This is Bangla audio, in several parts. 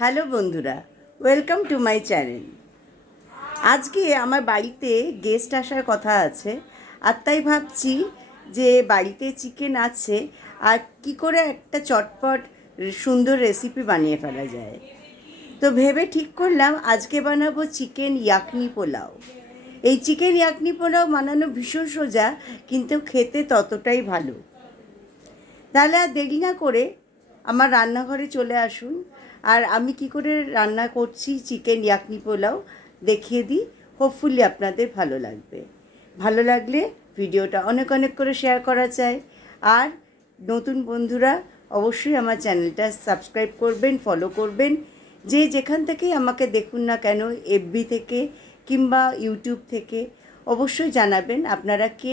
হ্যালো বন্ধুরা, ওয়েলকাম টু মাই চ্যানেল। আজকে আমার বাড়িতে গেস্ট আসার কথা আছে, আর তাই ভাবছি যে বাড়িতে চিকেন আছে আর কি করে একটা চটপট সুন্দর রেসিপি বানিয়ে ফেলা যায়। তো ভেবে ঠিক করলাম আজকে বানাবো চিকেন ইয়াকনি পোলাও। এই চিকেন ইয়াকনি পোলাও বানানো ভীষণ সোজা, কিন্তু খেতে ততটাই ভালো। তাহলে আর দেরি না করে আমার রান্নাঘরে চলে আসুন, আর আমি কি করে রান্না করছি চিকেন ইয়াকনি পোলাও দেখিয়ে দিই। হোপফুলি আপনাদের ভালো লাগবে। ভালো লাগলে ভিডিওটা অনেক অনেক করে শেয়ার করা চাই। আর নতুন বন্ধুরা অবশ্যই আমার চ্যানেলটা সাবস্ক্রাইব করবেন, ফলো করবেন। যে যেখান থেকেই আমাকে দেখুন না কেন, এফবি থেকে কিংবা ইউটিউব থেকে, অবশ্যই জানাবেন আপনারা কে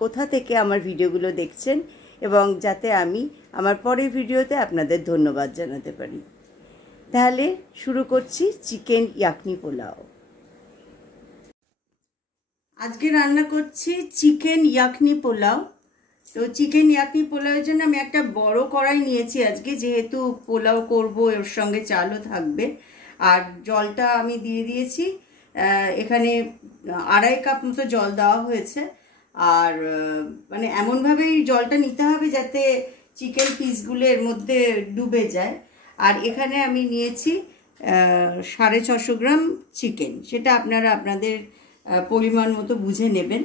কোথা থেকে আমার ভিডিওগুলো দেখছেন, এবং যাতে আমি আমার পরের ভিডিওতে আপনাদের ধন্যবাদ জানাতে পারি। তাহলে শুরু করছি চিকেন ইয়াকনি পোলাও। আজকে রান্না করছি চিকেন ইয়াকনি পোলাও। তো চিকেন ইয়াকনি পোলাওয়ের জন্য আমি একটা বড় কড়াই নিয়েছি আজকে, যেহেতু পোলাও করব, এর সঙ্গে চালও থাকবে। আর জলটা আমি দিয়ে দিয়েছি, এখানে 2.5 কাপ মতো জল দেওয়া হয়েছে। আর মানে এমনভাবেই জলটা নিতে হবে যাতে চিকেন পিসগুলো এর মধ্যে ডুবে যায়। আর এখানে আমি নিয়েছি 650 গ্রাম চিকেন, সেটা আপনারা আপনাদের পরিমাণ মতো বুঝে নেবেন।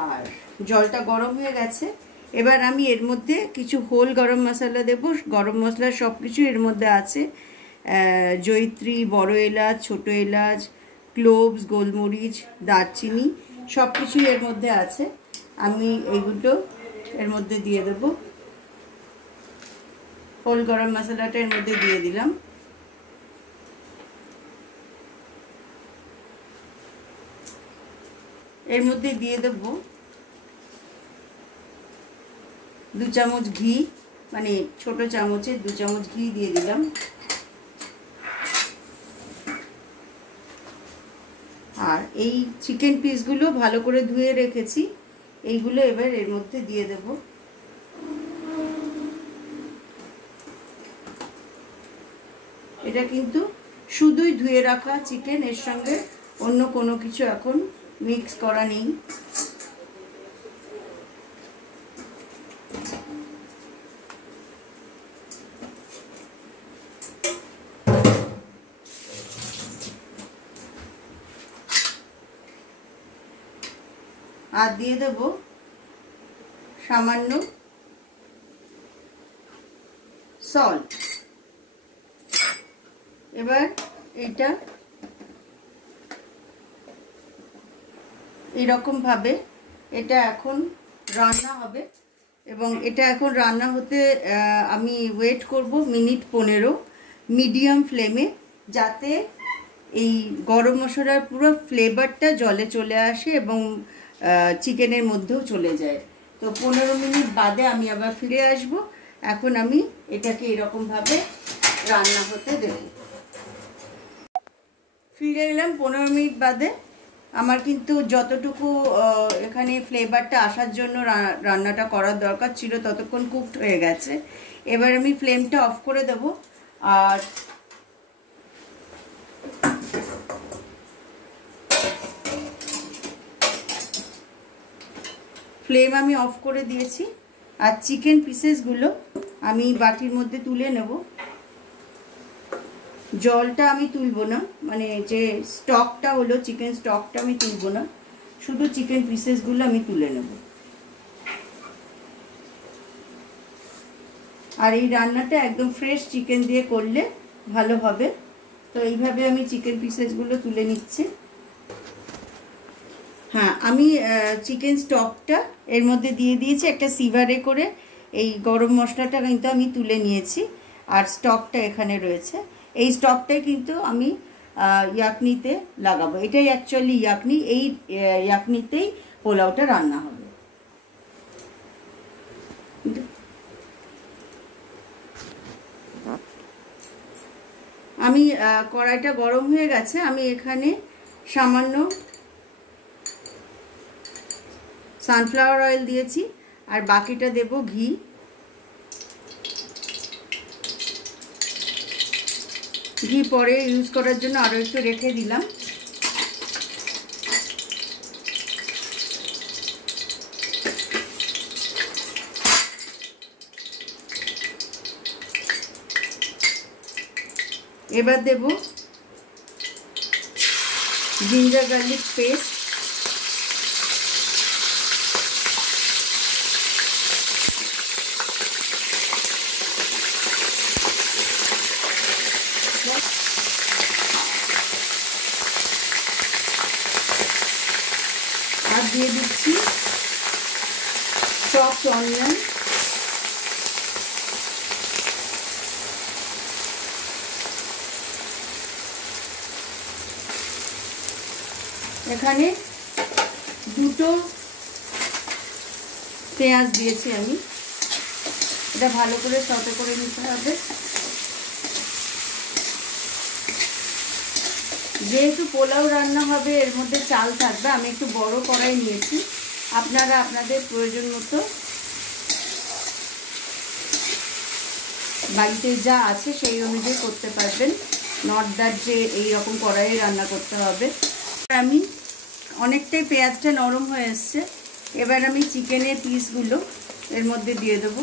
আর জলটা গরম হয়ে গেছে। এবার আমি এর মধ্যে কিছু হোল গরম মশলা দেব। গরম মশলা সব কিছু এর মধ্যে আছে, জয়িত্রী, বড় এলাচ, ছোট এলাচ, ক্লোভস, গোলমরিচ, দারচিনি, সব কিছুই এর মধ্যে আছে। আমি এগুলো এর মধ্যে দিয়ে দেব। হোল গরম মশলাটা এর মধ্যে দিয়ে দিলাম। এর মধ্যে দিয়ে দেব 2 চামচ ঘি, মানে ছোট চামচে 2 চামচ ঘি দিয়ে দিলাম। আর এই চিকেন পিসগুলো ভালো করে ধুয়ে রেখেছি, এইগুলো এবার এর মধ্যে দিয়ে দেব। এটা কিন্তু শুধুই ধুয়ে রাখা চিকেন, এর সঙ্গে অন্য কোনো কিছু এখন মিক্স করা নেই। আর দিয়ে দেব সামান্য সল্ট। এবার এটা এইরকম ভাবে এটা এখন রান্না হবে, এবং এটা এখন রান্না হতে আমি ওয়েট করব মিনিট 15 মিডিয়াম ফ্লেমে, যাতে এই গরম মশলার পুরো ফ্লেভারটা জলে চলে আসে এবং চিকেনের মধ্যেও চলে যায়। তো 15 মিনিট বাদে আমি আবার ফিরে আসব। এখন আমি এটাকে এরকমভাবে রান্না হতে দেব। ফিরে এলাম 15 মিনিট বাদে। আমার কিন্তু যতটুকু এখানে ফ্লেভারটা আসার জন্য রান্নাটা করার দরকার ছিল ততক্ষণ কুকড হয়ে গেছে। এবার আমি ফ্লেমটা অফ করে দেব। আর ফ্লেম আমি অফ করে দিয়েছি। আর চিকেন পিসেসগুলো আমি বাটির মধ্যে তুলে নেব। জলটা আমি তুলবো না, মানে যে স্টকটা হলো চিকেন স্টকটা আমি তুলবো না, শুধু চিকেন পিসেসগুলো আমি তুলে নেব। আর এই রান্নাটা একদম ফ্রেশ চিকেন দিয়ে করলে ভালো হবে। তো এইভাবে আমি চিকেন পিসেসগুলো তুলে নিচ্ছি। হ্যাঁ, আমি চিকেন স্টকটা এর মধ্যে দিয়ে দিয়েছি একটা সিভারে করে। এই গরম মশলাটা কিন্তু আমি তুলে নিয়েছি, আর স্টকটা এখানে রয়েছে। এই স্টকটাই কিন্তু আমি ইয়াকনিতে লাগাবো। এটাই অ্যাকচুয়ালি ইয়াকনি। এই ইয়াকনিতেই পোলাওটা রান্না হবে। আমি কড়াইটা গরম হয়ে গেছে। আমি এখানে সামান্য সানফ্লাওয়ার অয়েল দিয়েছি, আর বাকিটা দেব ঘি। ঘি পরে ইউজ করার জন্য আরও একটু রেখে দিলাম। এবার দেব জিঞ্জার গার্লিক পেস্ট, আর দিয়ে দিচ্ছি চপড অনিয়ন, এখানে দুটো পেঁয়াজ দিয়েছি আমি। এটা ভালো করে সতে করে নিতে হবে। যেহেতু পোলাও রান্না হবে এর মধ্যে চাল থাকবে, আমি একটু বড় কড়াই নিয়েছি। আপনারা আপনাদের প্রয়োজন মতো বাড়িতে যা আছে সেই অনুযায়ী করতে পারবেন, নট দ্যাট যে এইরকম কড়াইয়ে রান্না করতে হবে। আমি অনেকটাই পেঁয়াজটা নরম হয়ে এসছে। এবার আমি চিকেনের পিসগুলো এর মধ্যে দিয়ে দেবো।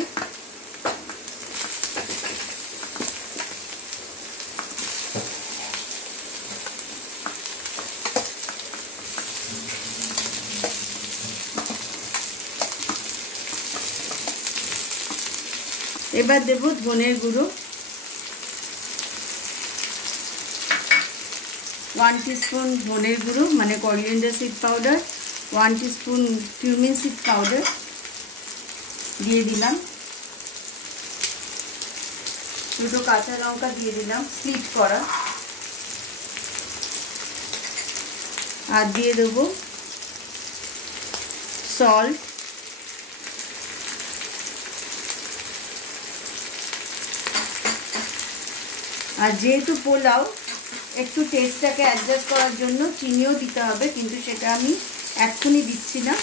এবার দেব ধনের গুঁড়ো 1 টিস্পুন, ধনের গুঁড়ো মানে coriander seed powder 1 teaspoon, cumin seed powder দিয়ে দিলাম। দুটো কাঁচা লঙ্কা দিয়ে দিলাম স্লিট করা, আর দিয়ে দেবো সল্ট, আর যেহেতু পোলাও একটু টেস্টটাকে অ্যাডজাস্ট করার জন্য চিনিও দিতে হবে, কিন্তু সেটা আমি এক্ষুনি দিচ্ছি না।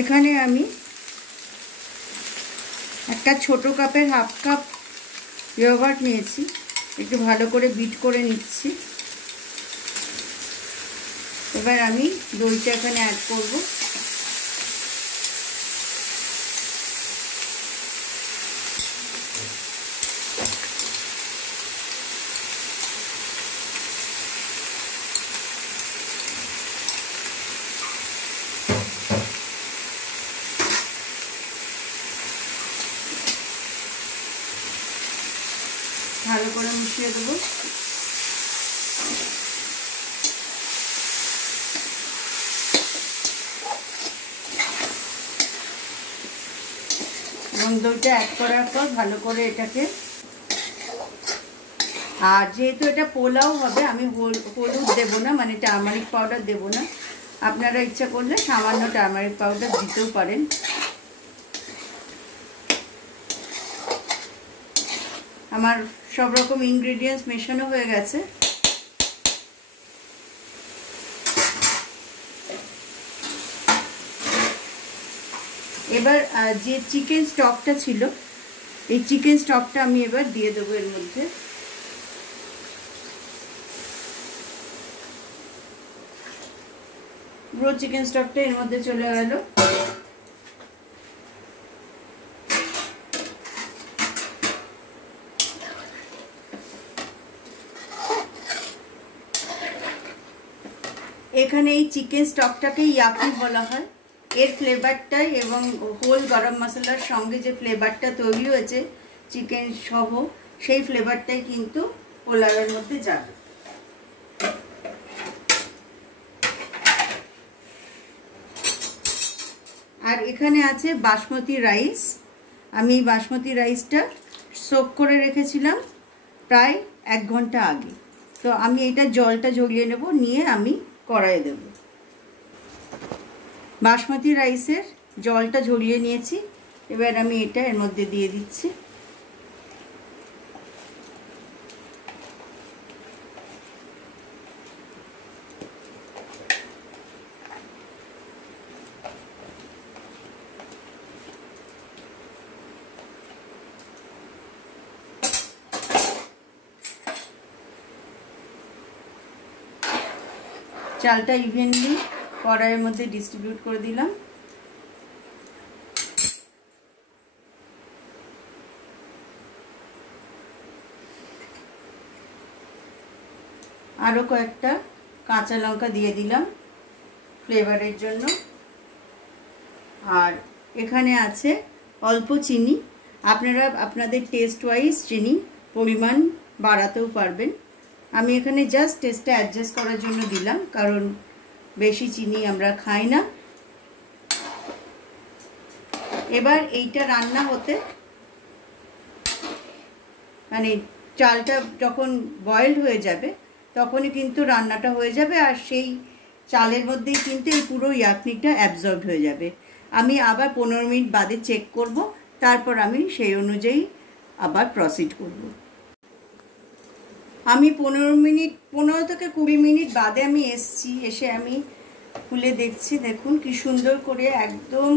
এখানে আমি একটা ছোট কাপের হাফ কাপ ইয়োগার্ট নিয়েছি, একটু ভালো করে বিট করে নিচ্ছি। এবার আমি দইটা এখানে অ্যাড করব। ভালো করে মিশিয়ে দেবো। এবং দইটা অ্যাড করার পর ভালো করে এটাকে, আর যেহেতু এটা পোলাও হবে আমি হলুদ দেবো না, মানে টার্মারিক পাউডার দেবো না। আপনারা ইচ্ছা করলে সামান্য টার্মারিক পাউডার দিতেও পারেন। আমার সব রকম ইনগ্রেডিয়েন্টস মেশানো হয়ে গেছে। এবার যে চিকেন স্টকটা ছিল এই চিকেন স্টকটা আমি এবার দিয়ে দেবো এর মধ্যে। পুরো চিকেন স্টকটা এর মধ্যে চলে গেল। এখানে এই চিকেন স্টকটাকে ইয়াকি বলা হয়। এর ফ্লেভারটাই এবং হোল গরম মশলার সঙ্গে যে ফ্লেভারটা তৈরি হয়েছে চিকেন সহ, সেই ফ্লেভারটাই কিন্তু পোলাওয়ের মধ্যে যাবে। আর এখানে আছে বাসমতি রাইস। আমি বাসমতি রাইসটা সোক করে রেখেছিলাম প্রায় 1 ঘন্টা আগে। তো আমি এটা জলটা ঝরিয়ে নেব, নিয়ে আমি কড়াইয়ে দেব। বাসমতি রাইসের জলটা ঝরিয়ে নিয়েছি, এবার আমি এটা এর মধ্যে দিয়ে দিচ্ছি। চালটা ইভেনলি কড়াইয়ের মধ্যে ডিস্ট্রিবিউট করে দিলাম। আরও কয়েকটা কাঁচা লঙ্কা দিয়ে দিলাম ফ্লেভারের জন্য। আর এখানে আছে অল্প চিনি, আপনারা আপনাদের টেস্ট ওয়াইজ চিনি পরিমাণ বাড়াতেও পারবেন। আমি এখানে জাস্ট টেস্টটা অ্যাডজাস্ট করার জন্য দিলাম, কারণ বেশি চিনি আমরা খাই না। এবার এইটা রান্না হতে, মানে চালটা যখন বয়েলড হয়ে যাবে তখনই কিন্তু রান্নাটা হয়ে যাবে, আর সেই চালের মধ্যেই কিন্তু এই পুরো ইয়াকনিটা অ্যাবজর্ব হয়ে যাবে। আমি আবার 15 মিনিট বাদে চেক করব, তারপর আমি সেই অনুযায়ী আবার প্রসিড করব। আমি 15 থেকে 20 মিনিট বাদে আমি এসে আমি খুলে দেখছি। দেখুন কি সুন্দর করে একদম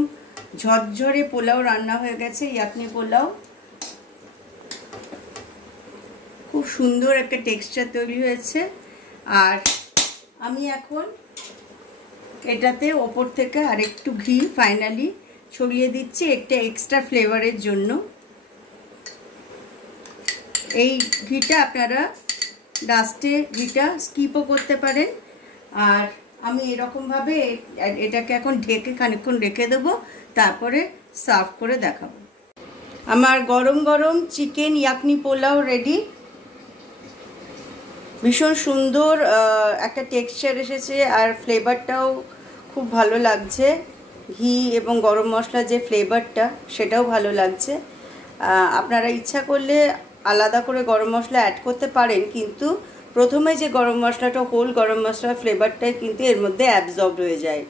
ঝরঝরে পোলাও রান্না হয়ে গেছে, ইয়াকনি পোলাও। খুব সুন্দর একটা টেক্সচার তৈরি হয়েছে। আর আমি এখন এটাতে ওপর থেকে আরেকটু ঘি ফাইনালি ছড়িয়ে দিচ্ছি, একটা এক্সট্রা ফ্লেভারের জন্য। এই ঘিটা আপনারা লাস্টে ঘিটা স্কিপও করতে পারেন। আর আমি এরকমভাবে এটাকে এখন ঢেকে খানিকক্ষণ রেখে দেবো, তারপরে সার্ভ করে দেখাবো। আমার গরম গরম চিকেন ইয়াকনি পোলাও রেডি। ভীষণ সুন্দর একটা টেক্সচার এসেছে, আর ফ্লেভারটাও খুব ভালো লাগছে। ঘি এবং গরম মশলার যে ফ্লেভারটা সেটাও ভালো লাগছে। আপনারা ইচ্ছা করলে আলাদা করে গরম মশলা অ্যাড করতে পারেন, কিন্তু প্রথমে যে গরম মশলাটা, হোল গরম মশলার ফ্লেভারটাই কিন্তু এর মধ্যে অ্যাবজর্ব হয়ে যায়।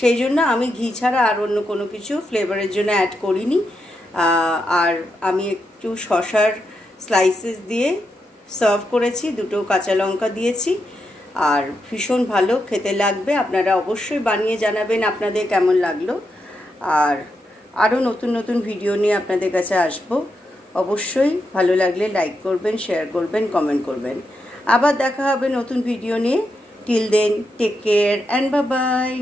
সেই জন্য আমি ঘি ছাড়া আর অন্য কোনো কিছু ফ্লেভারের জন্য অ্যাড করিনি। আর আমি একটু শসার স্লাইসেস দিয়ে সার্ভ করেছি, দুটো কাঁচা লঙ্কা দিয়েছি, আর ভীষণ ভালো খেতে লাগবে। আপনারা অবশ্যই বানিয়ে জানাবেন আপনাদের কেমন লাগলো। আর আরও নতুন নতুন ভিডিও নিয়ে আপনাদের কাছে আসবো। অবশ্যই ভালো লাগলে লাইক করবেন, শেয়ার করবেন, কমেন্ট করবেন। আবার দেখা হবে নতুন ভিডিও নিয়ে। Till then, take care and bye by.